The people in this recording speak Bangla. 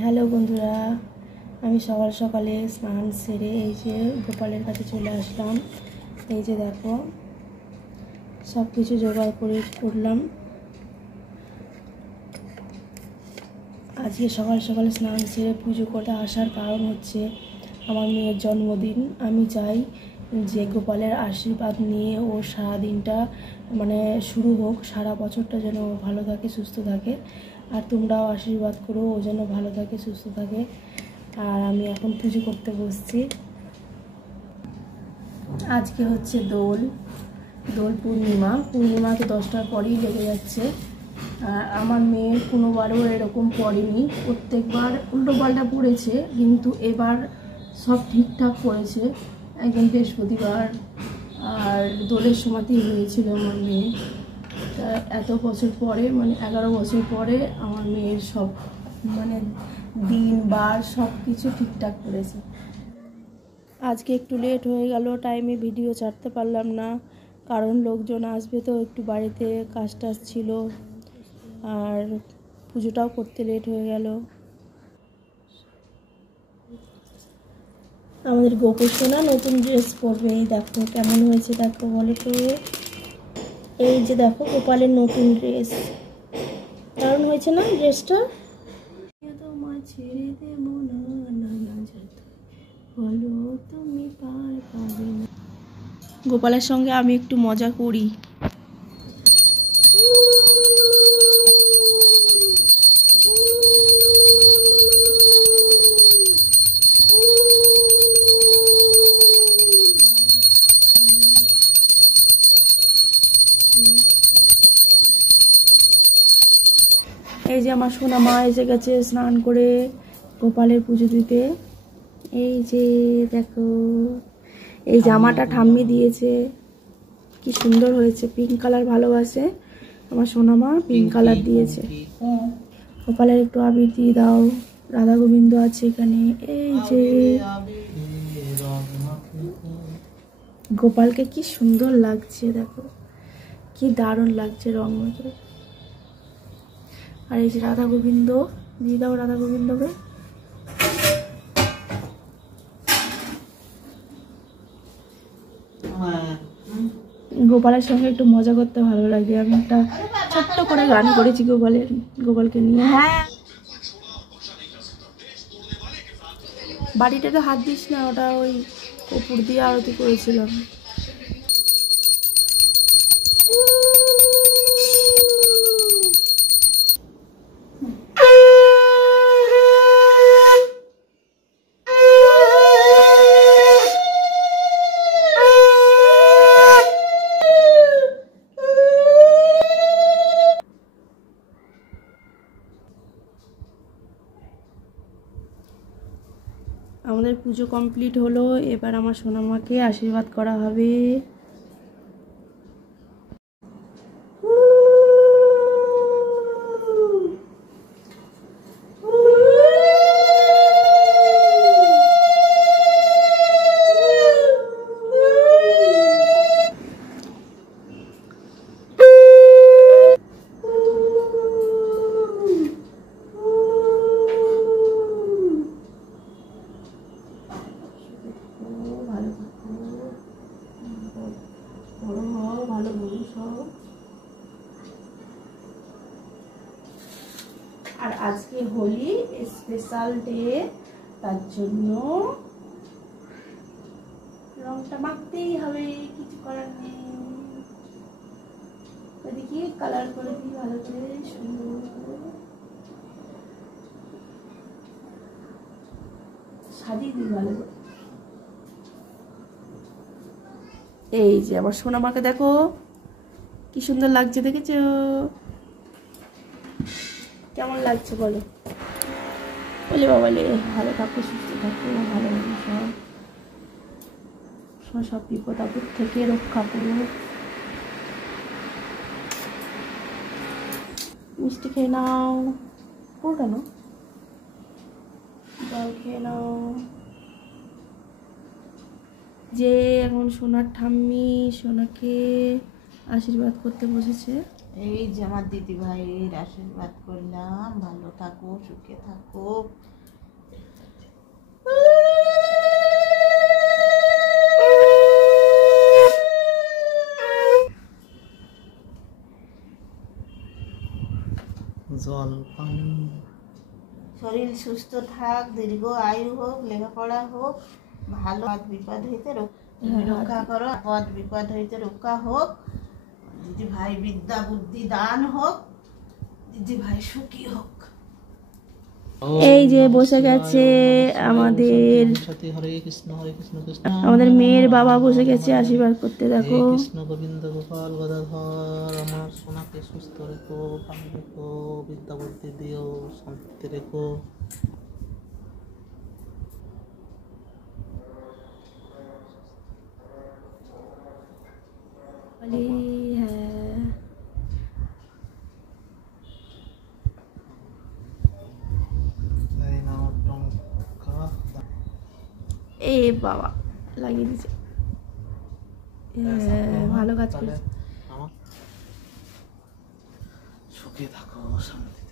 হ্যালো বন্ধুরা, আমি সকাল সকালে স্নান সেরে এই যে গোপালের কাছে চলে আসলাম। এই যে দেখো, সব কিছু জোগাড় করে করলাম। আজকে সকাল সকালে স্নান সেরে পুজো করতে আসার কারণ হচ্ছে আমার মেয়ের জন্মদিন। আমি চাই যে গোপালের আশীর্বাদ নিয়ে ও সারাদিনটা মানে শুরু হোক, সারা বছরটা যেন ভালো থাকে, সুস্থ থাকে। আর তোমরাও আশীর্বাদ করো ও যেন ভালো থাকে, সুস্থ থাকে। আর আমি এখন পুজো করতে বসছি। আজকে হচ্ছে দোল পূর্ণিমা তো 10টার পরেই লেগে যাচ্ছে। আর আমার মেয়ের কোনোবারও এরকম পড়েনি, প্রত্যেকবার উল্টো পাল্টা পড়েছে, কিন্তু এবার সব ঠিকঠাক করেছে। একদম বৃহস্পতিবার আর দোলের সময়তেই হয়েছিল আমার মেয়ে। তা এত বছর পরে, মানে 11 বছর পরে আমার মেয়ের সব মানে দিন বার সব কিছু ঠিকঠাক করেছে। আজকে একটু লেট হয়ে গেল, টাইমে ভিডিও ছাড়তে পারলাম না, কারণ লোকজন আসবে তো, একটু বাড়িতে কাজ টাজ ছিল, আর পুজোটাও করতে লেট হয়ে গেল। আমাদের গোপু সোনা নতুন ড্রেস পরবে, এই দেখো কেমন হয়েছে, দেখো বলো তো। এই যে দেখো গোপালের নতুন ড্রেস, দারুণ হয়েছে না ড্রেসটা? তোমায় ছেড়ে দেবো না, বলো তুমি পার পাবে না। গোপালের সঙ্গে আমি একটু মজা করি। এই যে আমার সোনা মা এসে গেছে স্নান করে গোপালের পুজো দিতে। এই যে দেখো, এই জামাটা ঠাম্মি দিয়েছে, কি সুন্দর হয়েছে, পিঙ্ক কালার ভালোবাসে আমার সোনা মা, পিঙ্ক কালার দিয়েছে। গোপালের একটু আবির দিয়ে দাও, রাধা গোবিন্দ আছে এখানে। এই যে গোপালকে কি সুন্দর লাগছে, দেখো কি দারুণ লাগছে রং মেখে। আর এই যে রাধা গোবিন্দ, দিয়ে দাও রাধা গোবিন্দকে। গোপালের সঙ্গে একটু মজা করতে ভালো লাগে। আমি একটা ছোট্ট করে গান করেছি গোপালকে নিয়ে। হ্যাঁ, বাড়িটাতে হাত দিস না, ওটা ওই কপুর দিয়ে আরতি করেছিলাম। আমাদের পুজো কমপ্লিট হলো, এবার আমার সোনামাকে আশীর্বাদ করা হবে। আর আজকে হোলি স্পেশাল ডে, তার জন্য রংটা মাখতেই হবে, কিছু করার নেই। দেখি কালার করে দিই ভালো করে, সুন্দর সাজিয়ে দিই ভালো করে। এই যে আমার সোনামাকে দেখো কি সুন্দর লাগছে, দেখেছো কেমন লাগছে বলো? বলে বাবালে, ভালো থাকো, সুস্থ থাকো, ভালো সব বিপদ আপদ থেকে রক্ষা করো। মিষ্টি খেয়ে নাও, কেন জল খেয়ে নাও। যে এখন সোনার ঠাম্মি সোনাকে আশীর্বাদ করতে বসেছে। এই যে আমার দিদি ভাইয়ের আশীর্বাদ করলাম, ভালো থাকো, সুখে থাকো। জল পানি, শরীর সুস্থ থাক, দীর্ঘ আয়ু হোক, লেখাপড়া হোক, ভালো বিপদ হইতে রক্ষা করো, পদ বিপদ হইতে রক্ষা হোক। দিদি ভাই বিদ্যা বুদ্ধি দান হোক, দিদি ভাই সুখী হোক। এই যে বসে গেছে আমাদের হরে কৃষ্ণ কৃষ্ণ আমাদের মেয়ের বাবা বসে গেছে আশীর্বাদ করতে। দেখো কৃষ্ণ গোবিন্দ গোপাল গদাধর, আমার সোনাকে সুস্থ রেখো, ভালো রেখো, বিদ্যা বুদ্ধি দিও, শান্তিতে রেখো। বলি হ্যাঁ, এই নাও টঙ্কা। এ বাবা লাগিয়ে দিচ্ছে। ভালো কাজ তাহলে করছে। আমার সুখে থাকো, শান্তিতে